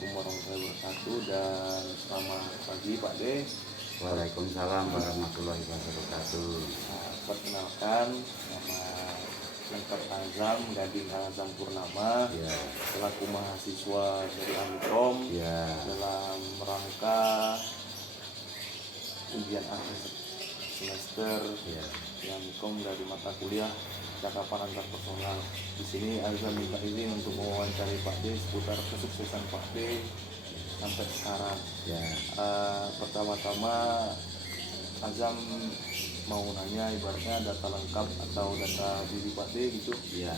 Assalamualaikum warahmatullahi wabarakatuh dan selamat pagi Pak De. Waalaikumsalam warahmatullahi wabarakatuh. Perkenalkan, nama lengkap Azam Gading Azam Purnama, Ya, selaku mahasiswa dari Amikom ya, dalam rangka ujian akhir semester ya. di Amikom dari mata kuliah cakapan antar personal. Di sini Azam minta izin untuk mewawancari Pak De seputar kesuksesan Pak De sampai sekarang. Ya, Pertama-tama Azam mau nanya ibaratnya data lengkap atau data diri Pak D gitu, ya.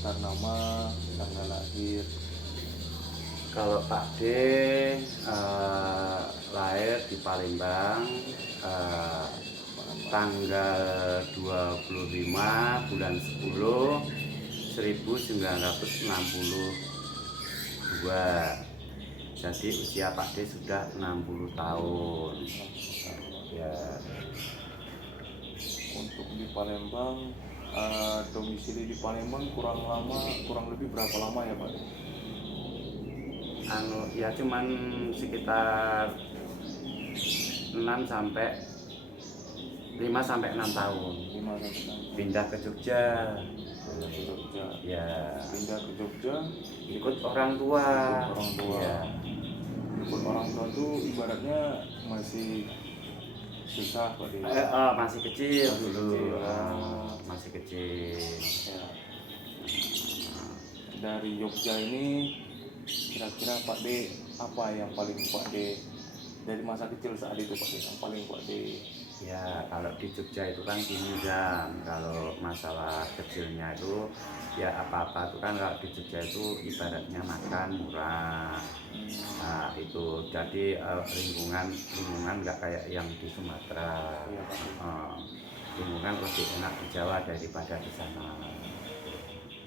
daftar nama, tanggal lahir. Kalau Pak D lahir di Palembang tanggal 25 bulan 10 1962. Jadi usia Pak D sudah 60 tahun. Ya, Untuk di Palembang, domisili di Palembang kurang lebih berapa lama ya Pak D? ya cuman sekitar 5 sampai 6 tahun. 5 tahun. Pindah ke Jogja. Pindah ke Jogja. Ya, Pindah ke Jogja ikut orang tua. Orang tua. Ya, Ikut orang tua tuh ibaratnya masih susah Pak D. masih kecil Masih dulu. kecil. Masih kecil. Ya. Dari Jogja ini kira-kira Pak D apa yang paling Pak D dari masa kecil saat itu Pak D yang paling Pak D? Ya, kalau di Jogja itu kan gini Jam, kalau masalah kecilnya itu ya apa-apa itu kan kalau di Jogja itu ibaratnya makan murah. Nah, itu jadi lingkungan nggak kayak yang di Sumatera. Iya, Pak D. Lingkungan lebih enak di Jawa daripada di sana.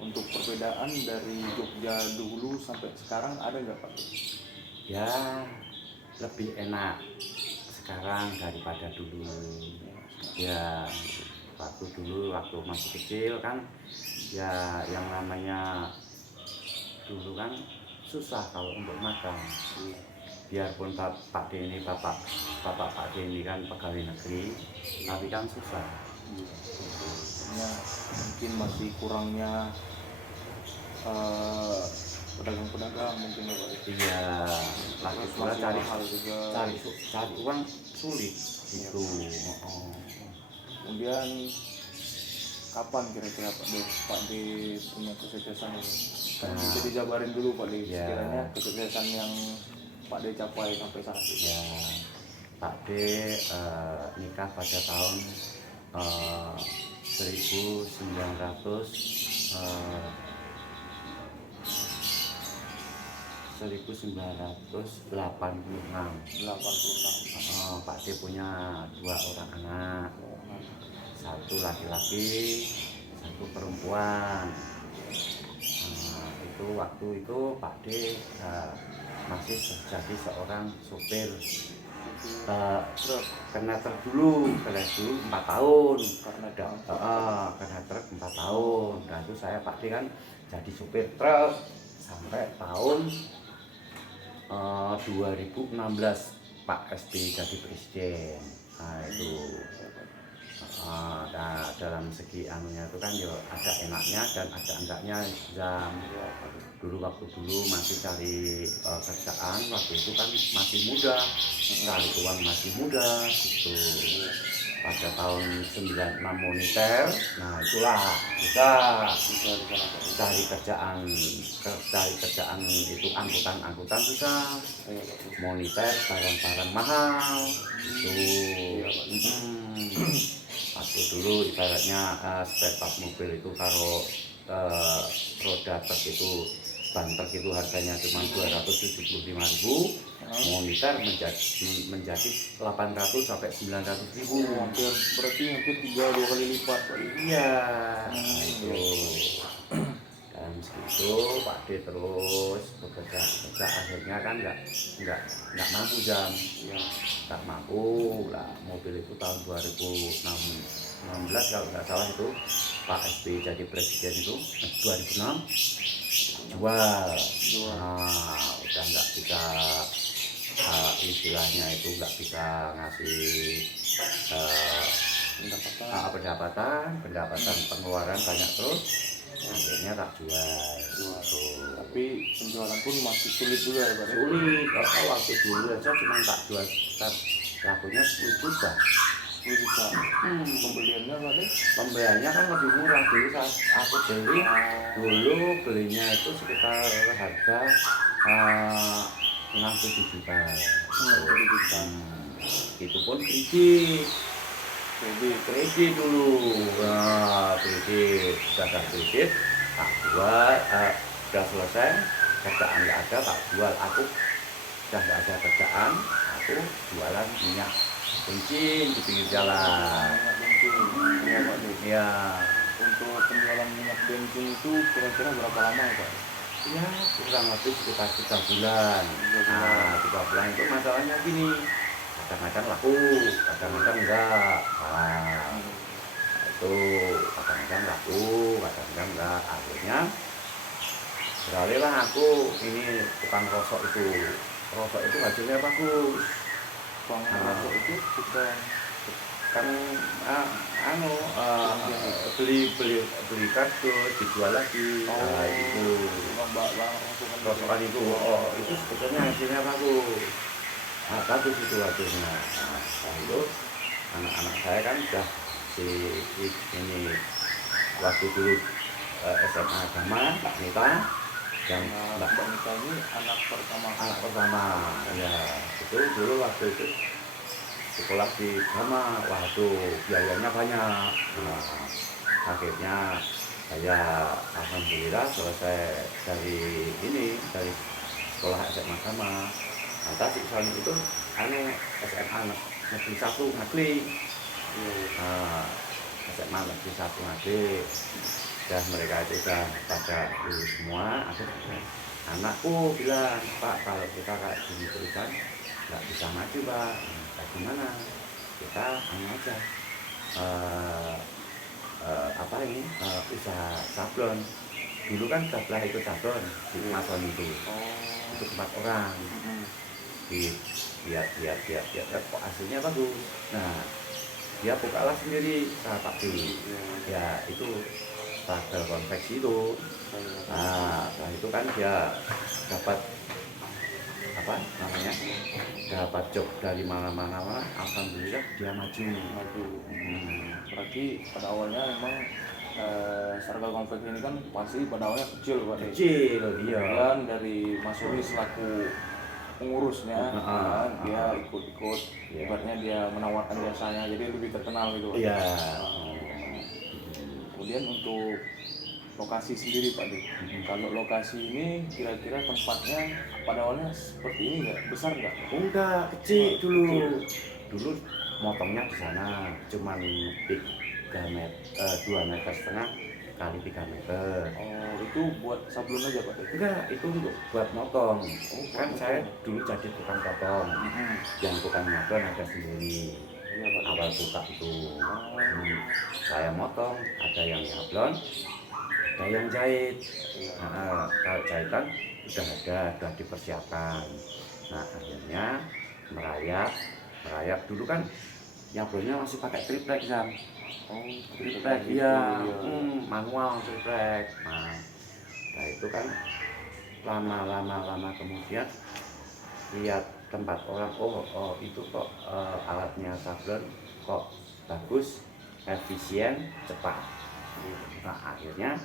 Untuk perbedaan dari Jogja dulu sampai sekarang ada nggak Pak D? Ya, lebih enak sekarang daripada dulu. Ya, waktu masih kecil kan ya yang namanya dulu kan susah kalau untuk makan. Biarpun Pak D ini bapak Pak D ini kan pegawai negeri, tapi kan susah. Ya, mungkin masih kurangnya pedagang-pedagang mungkin ya Pak D. Iya, lagi Terus pula masih cari mahal juga. uang sulit itu. Kemudian kapan kira-kira Pak D punya kesuksesan ini? Bisa dijabarin dulu Pak D, Ya. sekiranya kesuksesan yang Pak D capai sampai saat ini. Ya, Pak D nikah pada tahun 1986. 86. Pak D punya 2 orang anak, satu laki-laki, satu perempuan. Itu waktu itu Pak D masih jadi seorang sopir kena truk dulu 4 tahun kena truk 4 tahun. Dan itu saya Pak D kan jadi sopir truk sampai tahun 2016 Pak SBY jadi presiden. Nah itu dalam segi anunya itu kan ya ada enaknya dan ada enggaknya. Waktu dulu masih cari kerjaan, waktu itu kan masih muda, cari uang masih muda gitu. Pada tahun 96 moneter, nah itulah bisa cari kerjaan itu angkutan susah, moneter barang-barang mahal itu. Waktu dulu ibaratnya spare part mobil itu kalau roda truk itu ban truk itu harganya cuma 275.000, moneter menjadi 800 sampai 900.000. Berarti hampir 2 kali lipat Pak D. Iya, itu. Dan segitu Pak D terus bekerja akhirnya kan nggak mampu Jam. Nggak mampu lah, mobil itu tahun 2016 kalau nggak salah itu Pak SBY jadi presiden itu 2006. dijual. Jual. Nah, udah nggak bisa istilahnya itu nggak bisa ngasih eh, pendapatan. pendapatan pengeluaran banyak terus, akhirnya tak jual. Jual. Tuh. Tapi penjualan pun masih sulit juga ya Pak. Sulit, waktu dulu aja cuma tak jual sekitar lakunya 10 juta. 10 juta. Pembeliannya Pak deh? Pembeliannya kan lebih murah dulu saat aku beli. Dulu belinya itu sekitar harga 67 juta. 67 juta. Itu pun kredit dulu. Nah, kredit, sudah kredit, tak jual, sudah selesai, kerjaan nggak ada, tak jual. Aku sudah nggak ada kerjaan, aku jualan minyak bensin di pinggir jalan. Minyak bensin. Iya Pak deh. Ya, Untuk penjualan minyak bensin itu kira-kira berapa lama ya Pak? ya kurang lebih sekitar 3 bulan. 3 bulan. Nah, 3 bulan itu masalahnya gini, kadang-kadang laku, kadang-kadang enggak. Nah, itu kadang-kadang laku, kadang-kadang enggak. Akhirnya beralihlah aku ini tukang rosok itu. Rosok itu hasilnya bagus. Bang rosok itu bukan Kan beli kardus dijual lagi. Nah, itu barang rosokan itu sebetulnya hasilnya bagus. Nah, bagus itu hasilnya. Nah, setelah itu anak-anak saya kan sudah ini waktu dulu SMA agama Mbak Nita dan Mbak Nita ini anak pertama ya itu dulu waktu itu sekolah di agama, waduh biayanya banyak. Nah, akhirnya saya alhamdulillah selesai dari sekolah SMA agama. Nah, tadi soalnya itu SMA negeri 1 Ngagli. SMA negeri 1 Ngagli. Dan mereka itu sudah pada lulus semua. Akhirnya anakku bilang, Pak, kalau kita kayak gini terusan nggak bisa maju Pak. Gimana? Kita aja usaha sablon. Dulu kan setelah itu sablon di Mason itu tempat orang. Lihat kok hasilnya bagus. Nah, dia bukalah sendiri Pak Di. Ya itu bagel konveksi itu. Nah, setelah itu kan dia dapat dapat job dari mana-mana, alhamdulillah dia maju. Berarti pada awalnya memang Sargal Konveksi ini kan pasti pada awalnya kecil Pak. Kecil dia. Dan dari Mas Suri selaku pengurusnya, dia ikut-ikut, ibaratnya dia menawarkan jasanya, jadi lebih terkenal gitu Pak. Iya. Kemudian untuk lokasi sendiri Pak De. Kalau lokasi ini kira-kira tempatnya pada awalnya seperti ini nggak? Besar nggak? Enggak, kecil dulu. Dulu motongnya di sana cuman 2,5 meter kali 3 meter. Oh, itu buat sablon aja Pak De? Enggak, itu untuk buat motong. Kan saya dulu jadi tukang potong. Yang tukang nyablon ada sendiri. Awal buka itu saya motong, ada yang nyablon, ada yang jahit. Kalau jahitan sudah dipersiapkan. Nah, akhirnya merayap dulu kan nyablonnya masih pakai triplek Sam. Triplek iya, manual triplek. Nah, itu kan lama kemudian lihat tempat orang, itu kok alatnya sablon kok bagus, efisien, cepat. Nah, akhirnya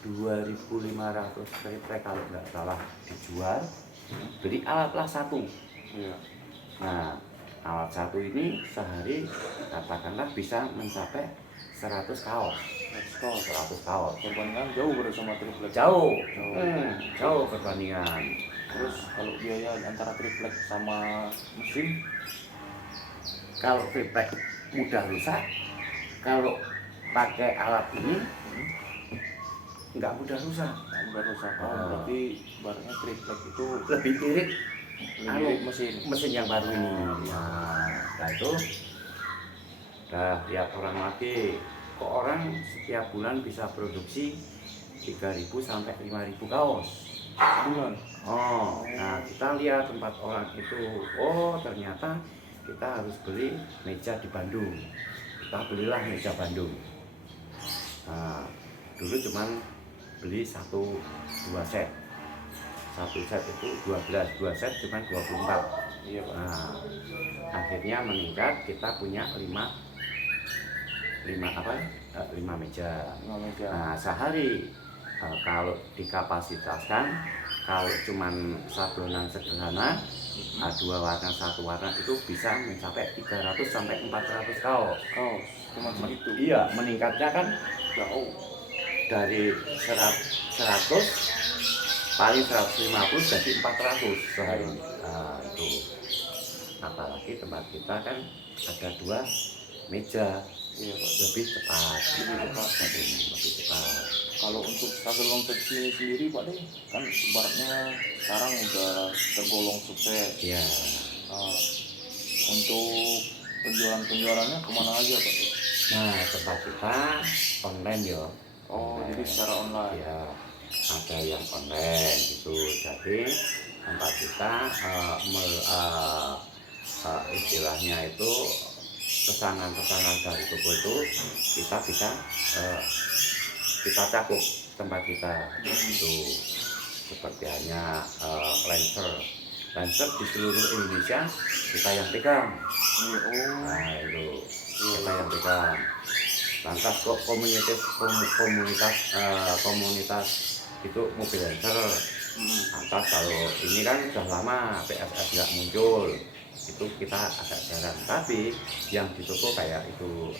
2.500 triplek kalau nggak salah dijual, beli alatlah 1. Nah, alat 1 ini sehari katakanlah bisa mencapai 100 kaos. 100 kaos. Perbandingan jauh bersama triplek. Jauh perbandingan. Terus kalau biaya antara triplek sama mesin, kalau triplek mudah rusak, kalau pakai alat ini nggak mudah rusak. Berarti barunya triplek itu lebih irit mesin yang baru ini. Nah, itu lihat orang lagi, kok orang setiap bulan bisa produksi 3.000 sampai 5.000 kaos. Sebulan. Oh, nah kita lihat tempat orang itu, oh ternyata kita harus beli meja di Bandung. Kita belilah meja Bandung. Nah, dulu cuman beli 1-2 set. Satu set itu 12, 2 set cuman 24. Iya Pak. Nah, akhirnya meningkat, kita punya 5 meja. 5 meja. Nah, sehari kalau dikapasitaskan, kalau cuman sablonan sederhana, 2 warna 1 warna itu bisa mencapai 300 sampai 400 kaos. Kaos cuma segitu. Iya, meningkatnya kan Jauh. dari 100 paling 150 jadi 400 sehari. Nah, itu apalagi tempat kita kan ada 2 meja, Iya Pak. lebih cepat. Lebih cepat. Kalau untuk struggle longpet ini sendiri Pak deh, kan ibaratnya sekarang udah tergolong sukses. Ya, Untuk penjualannya kemana aja Pak deh? nah tempat kita online ya. Oh, jadi secara online. Ya, ada yang online gitu. Jadi tempat kita istilahnya itu pesanan-pesanan dari toko itu kita bisa kita cakup tempat kita itu, seperti hanya Lancer di seluruh Indonesia kita yang pegang. Nah itu kita yang pegang. Lantas kok komunitas itu mobil Lancer. Lantas kalau ini kan sudah lama PSS nggak muncul, itu kita agak jarang. Tapi yang di toko kayak itu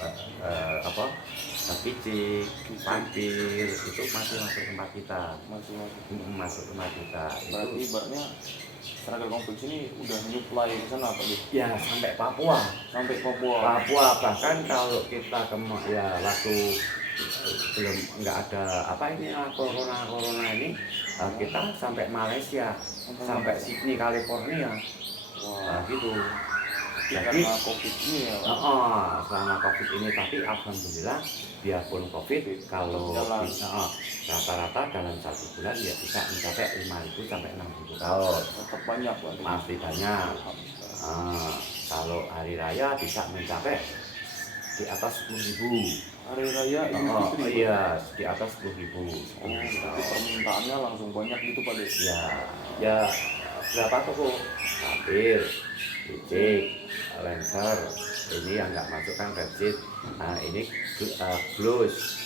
Kicik, Pampir itu masih masuk tempat kita. Masuk tempat kita. Berarti ibaratnya struggle longpet ini udah nyuplai ke sana Pak deh? Ya sampai Papua. Sampai Papua. Bahkan kalau kita ya waktu belum nggak ada corona ini, kita sampai Malaysia, sampai Sydney California. Nah, gitu. Jadi Karena COVID ini ya Pak? selama COVID ini, tapi alhamdulillah biarpun COVID, kalau rata-rata dalam 1 bulan ya bisa mencapai 5.000 sampai 6.000 kaos. Tetap banyak Pak. Masih banyak. Kalau hari raya bisa mencapai di atas 10.000. Hari raya Idul Fitri. Iya, di atas 10.000. Berarti permintaannya langsung banyak gitu Pak deh? Ya berapa toko? Pampir, Kicik, Lancer. Ini yang nggak masuk kan Redsit. Nah ini Blues,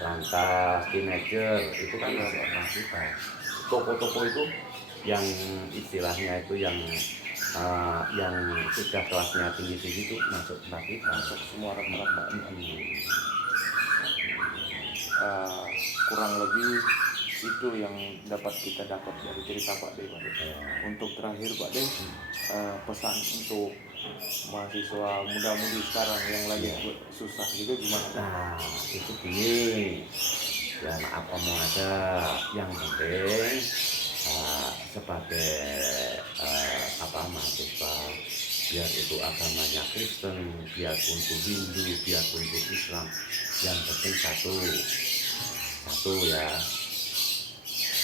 lantas Teenager itu kan masih kita. Toko-toko itu yang istilahnya itu yang sudah kelasnya tinggi-tinggi itu masuk tempat kita. Masuk semua rata-rata. Kurang lebih itu yang dapat kita dapat dari cerita Pak De. Untuk terakhir Pak De, pesan untuk mahasiswa muda-mudi sekarang yang lagi susah gitu gimana? Nah itu gini, ya maaf omong aja, yang penting sebagai mahasiswa, biar itu agamanya Kristen, biarpun itu Hindu, biarpun itu Islam, yang penting satu ya,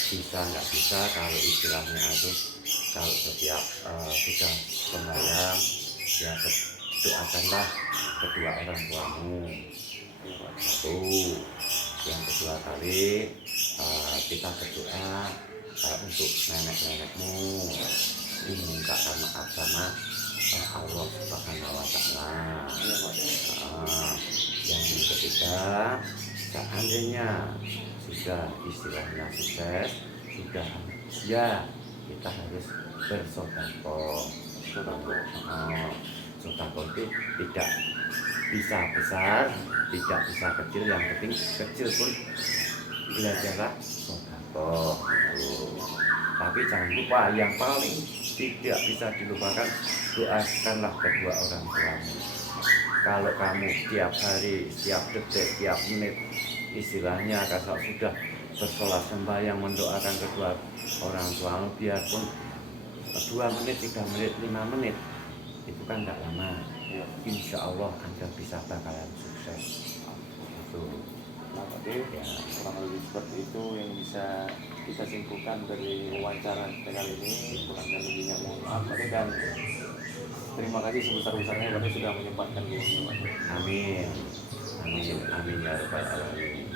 bisa nggak bisa kalau istilahnya itu, kalau setiap sudah sembahyang ya doakanlah kedua orang tuamu. Satu. Yang kedua kali kita berdoa untuk nenek-nenekmu, mintakan maaf sama Allah Subhanahu wa Ta'ala. Yang ketiga, seandainya sudah istilahnya sukses, sudah ya kita harus bersedekah. Sedekah itu tidak bisa besar, tidak bisa kecil, yang penting kecil pun belajarlah sedekah. Tapi jangan lupa, yang paling tidak bisa dilupakan, doakanlah kedua orang tuamu. Kalau kamu tiap hari, tiap detik, tiap menit istilahnya kalau sudah bersolat sembahyang mendoakan kedua orang tuamu, biarpun 2 menit, 3 menit, 5 menit, itu kan tidak lama. Insya Allah Anda bisa bakalan sukses. Itu. Nah, Pak De, Ya. kurang lebih seperti itu yang bisa kita simpulkan dari wawancara kita kali ini. Kurang dan lebihnya mohon maaf Pak De, dan terima kasih sebesar-besarnya Pak De sudah menyempatkan diri Pak De. Amin. Amin. Amin ya rabbal alamin.